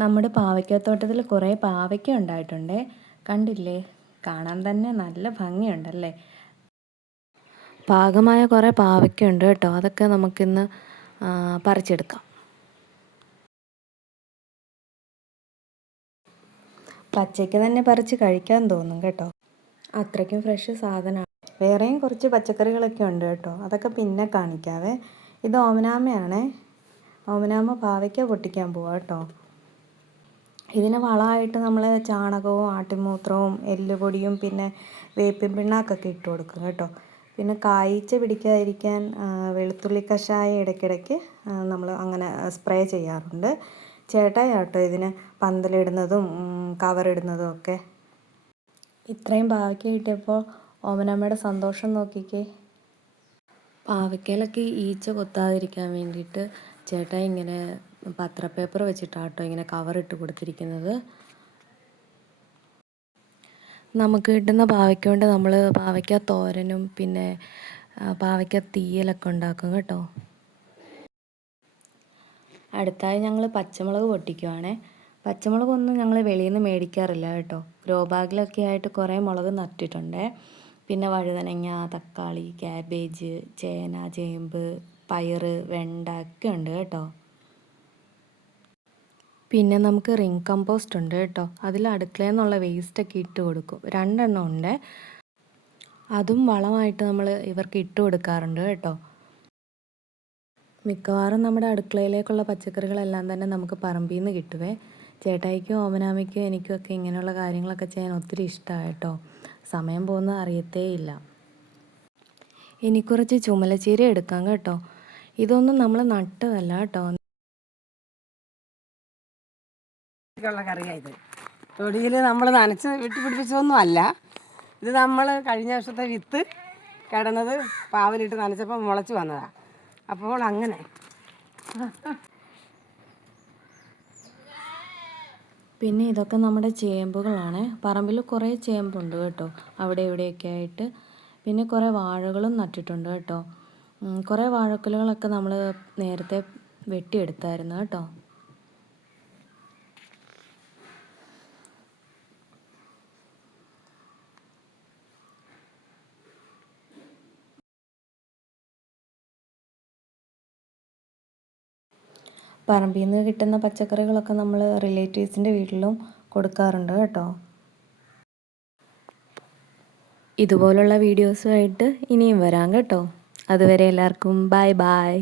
നമ്മുടെ പാവയ്ക്കത്തോട്ടത്തിൽ കുറേ പാവയ്ക്ക ഉണ്ടായിട്ടുണ്ട്. കണ്ടില്ലേ? കാണാൻ തന്നെ നല്ല ഭംഗിയുണ്ടല്ലേ? പാകമായ കുറേ പാവയ്ക്ക ഉണ്ട് കേട്ടോ. അതൊക്കെ നമുക്കിന്ന് പറിച്ചെടുക്കാം. പച്ചയ്ക്ക് തന്നെ പറിച്ച് കഴിക്കാൻ തോന്നും കേട്ടോ. അത്രയ്ക്കും ഫ്രഷ് സാധനമാണ്. വേറെയും കുറച്ച് പച്ചക്കറികളൊക്കെ ഉണ്ട് കേട്ടോ. അതൊക്കെ പിന്നെ കാണിക്കാവേ. ഇത് ഓമനാമ്മയാണേ. ഓമനാമ്മ പാവയ്ക്ക പൊട്ടിക്കാൻ പോവാം കേട്ടോ. ഇതിന് വളമായിട്ട് നമ്മൾ ചാണകവും ആട്ടിൻമൂത്രവും എല്ലുപൊടിയും പിന്നെ വേപ്പിൻ പിണ്ണാക്കൊക്കെ ഇട്ട് കൊടുക്കും കേട്ടോ. പിന്നെ കായ്ച്ച പിടിക്കാതിരിക്കാൻ വെളുത്തുള്ളി കഷായം ഇടയ്ക്കിടയ്ക്ക് നമ്മൾ അങ്ങനെ സ്പ്രേ ചെയ്യാറുണ്ട്. ചേട്ടായി കേട്ടോ ഇതിന് പന്തലിടുന്നതും കവറിടുന്നതും ഒക്കെ. ഇത്രയും പാവയ്ക്ക കിട്ടിയപ്പോൾ ഓമനമ്മയുടെ സന്തോഷം നോക്കിക്കേ. പാവയ്ക്കയിലൊക്കെ ഈച്ച കൊത്താതിരിക്കാൻ വേണ്ടിയിട്ട് ചേട്ടായി ഇങ്ങനെ പത്രപ്പേപ്പർ വെച്ചിട്ടാട്ടോ ഇങ്ങനെ കവറിട്ട് കൊടുത്തിരിക്കുന്നത്. നമുക്ക് കിട്ടുന്ന പാവയ്ക്ക കൊണ്ട് നമ്മൾ പാവയ്ക്ക തോരനും പിന്നെ പാവയ്ക്ക തീയലൊക്കെ ഉണ്ടാക്കും കേട്ടോ. അടുത്തായി ഞങ്ങൾ പച്ചമുളക് പൊട്ടിക്കുവാണേ. പച്ചമുളകൊന്നും ഞങ്ങൾ വെളിയിൽ നിന്ന് മേടിക്കാറില്ല കേട്ടോ. ഗ്രോ ബാഗിലൊക്കെ ആയിട്ട് കുറേ മുളക് നട്ടിട്ടുണ്ട്. പിന്നെ വഴുതനങ്ങ, തക്കാളി, ക്യാബേജ്, ചേന, ചേമ്പ്, പയർ, വെണ്ട ഒക്കെ ഉണ്ട് കേട്ടോ. പിന്നെ നമുക്ക് റിംഗ് കമ്പോസ്റ്റ് ഉണ്ട് കേട്ടോ. അതിൽ അടുക്കളയിൽ നിന്നുള്ള വേസ്റ്റൊക്കെ ഇട്ട് കൊടുക്കും. 2 എണ്ണം ഉണ്ട്. അതും വളമായിട്ട് നമ്മൾ ഇവർക്ക് ഇട്ട് കൊടുക്കാറുണ്ട് കേട്ടോ. മിക്കവാറും നമ്മുടെ അടുക്കളയിലേക്കുള്ള പച്ചക്കറികളെല്ലാം തന്നെ നമുക്ക് പറമ്പിൽ നിന്ന് കിട്ടുവേ. ചേട്ടായിക്കും ഓമനാമയ്ക്കും എനിക്കുമൊക്കെ ഇങ്ങനെയുള്ള കാര്യങ്ങളൊക്കെ ചെയ്യാൻ ഒത്തിരി ഇഷ്ടമാണ് കേട്ടോ. സമയം പോകുന്നത് അറിയത്തേയില്ല. ഇനി കുറച്ച് ചുമലച്ചീര എടുക്കാം കേട്ടോ. ഇതൊന്നും നമ്മൾ നട്ടതല്ല കേട്ടോ. കറിയായത് തൊടിയിൽ നമ്മൾ നനച്ച് വെട്ടിപ്പിടിപ്പിച്ചതൊന്നും അല്ല. ഇത് നമ്മൾ കഴിഞ്ഞ വർഷത്തെ വിത്ത് കിടന്നത് പാവലിട്ട് നനച്ചപ്പോൾ മുളച്ച് വന്നതാണ്. അപ്പോൾ അങ്ങനെ പിന്നെ ഇതൊക്കെ നമ്മുടെ ചേമ്പുകളാണ്. പറമ്പിൽ കുറേ ചേമ്പുണ്ട് കേട്ടോ, അവിടെ ഇവിടെയൊക്കെ ആയിട്ട്. പിന്നെ കുറേ വാഴകളും നട്ടിട്ടുണ്ട് കേട്ടോ. കുറേ വാഴക്കുലകളൊക്കെ നമ്മൾ നേരത്തെ വെട്ടിയെടുത്തായിരുന്നു കേട്ടോ. പറമ്പിൽ നിന്ന് കിട്ടുന്ന പച്ചക്കറികളൊക്കെ നമ്മൾ റിലേറ്റീവ്സിൻ്റെ വീട്ടിലും കൊടുക്കാറുണ്ട് കേട്ടോ. ഇതുപോലുള്ള വീഡിയോസുമായിട്ട് ഇനിയും വരാം കേട്ടോ. അതുവരെ എല്ലാവർക്കും ബൈ ബൈ.